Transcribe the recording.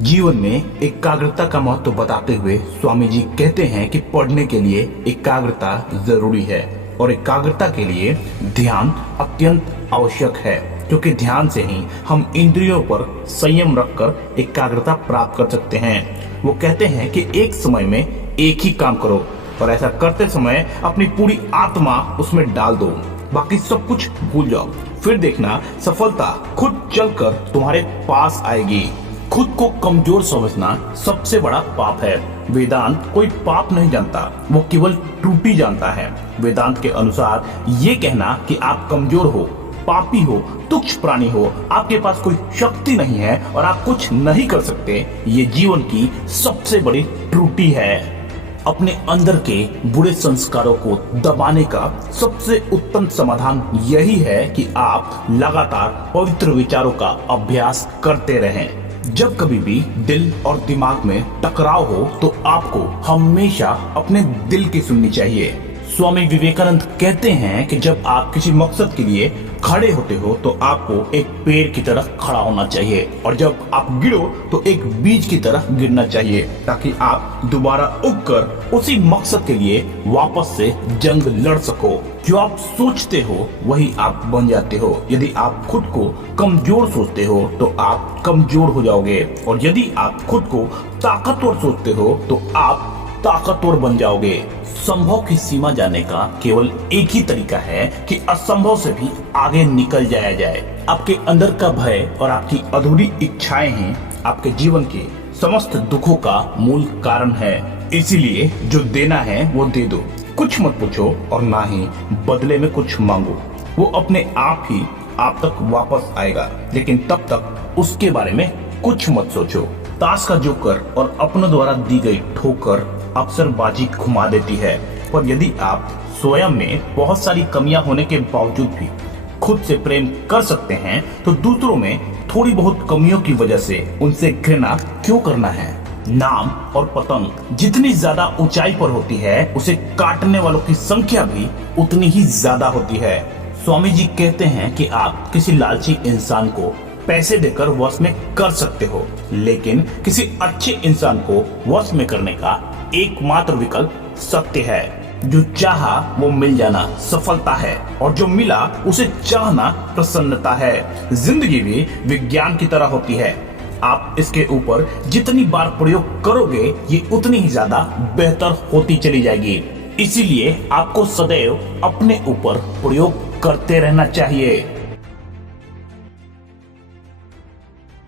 जीवन में एकाग्रता का महत्व बताते हुए स्वामी जी कहते हैं कि पढ़ने के लिए एकाग्रता जरूरी है और एकाग्रता के लिए ध्यान अत्यंत आवश्यक है, क्योंकि ध्यान से ही हम इंद्रियों पर संयम रखकर एकाग्रता प्राप्त कर सकते हैं। वो कहते हैं कि एक समय में एक ही काम करो और ऐसा करते समय अपनी पूरी आत्मा उसमें डाल दो, बाकी सब कुछ भूल जाओ। फिर देखना सफलता खुद चलकर तुम्हारे पास आएगी। खुद को कमजोर समझना सबसे बड़ा पाप है। वेदांत कोई पाप नहीं जानता, वो केवल त्रुटि जानता है। वेदांत के अनुसार ये कहना कि आप कमजोर हो, पापी हो, तुच्छ प्राणी हो, आपके पास कोई शक्ति नहीं है और आप कुछ नहीं कर सकते, ये जीवन की सबसे बड़ी त्रुटि है। अपने अंदर के बुरे संस्कारों को दबाने का सबसे उत्तम समाधान यही है कि आप लगातार पवित्र विचारों का अभ्यास करते रहें। जब कभी भी दिल और दिमाग में टकराव हो तो आपको हमेशा अपने दिल की सुननी चाहिए। स्वामी विवेकानंद कहते हैं कि जब आप किसी मकसद के लिए खड़े होते हो तो आपको एक पेड़ की तरह खड़ा होना चाहिए और जब आप गिरो तो एक बीज की तरह गिरना चाहिए, ताकि आप दोबारा उगकर उसी मकसद के लिए वापस से जंग लड़ सको। जो आप सोचते हो वही आप बन जाते हो। यदि आप खुद को कमजोर सोचते हो तो आप कमजोर हो जाओगे और यदि आप खुद को ताकतवर सोचते हो तो आप ताकतवर बन जाओगे। संभव की सीमा जानने का केवल एक ही तरीका है कि असंभव से भी आगे निकल जाया जाए। आपके अंदर का भय और आपकी अधूरी इच्छाएं ही आपके जीवन के समस्त दुखों का मूल कारण है। इसीलिए जो देना है वो दे दो, कुछ मत पूछो और ना ही बदले में कुछ मांगो। वो अपने आप ही आप तक वापस आएगा, लेकिन तब तक उसके बारे में कुछ मत सोचो। ताश का जोकर और अपनों द्वारा दी गई ठोकर अक्सर बाजी घुमा देती है, पर यदि आप स्वयं में बहुत सारी कमियां होने के बावजूद भी खुद से प्रेम कर सकते हैं तो दूसरों में थोड़ी बहुत कमियों की वजह से उनसे घृणा क्यों करना है। नाम और पतंग जितनी ज्यादा ऊंचाई पर होती है उसे काटने वालों की संख्या भी उतनी ही ज्यादा होती है। स्वामी जी कहते हैं कि आप किसी लालची इंसान को पैसे देकर वश में कर सकते हो, लेकिन किसी अच्छे इंसान को वश में करने का एकमात्र विकल्प सत्य है। जो चाहा वो मिल जाना सफलता है और जो मिला उसे चाहना प्रसन्नता है। जिंदगी भी विज्ञान की तरह होती है। आप इसके ऊपर जितनी बार प्रयोग करोगे ये उतनी ही ज्यादा बेहतर होती चली जाएगी। इसीलिए आपको सदैव अपने ऊपर प्रयोग करते रहना चाहिए।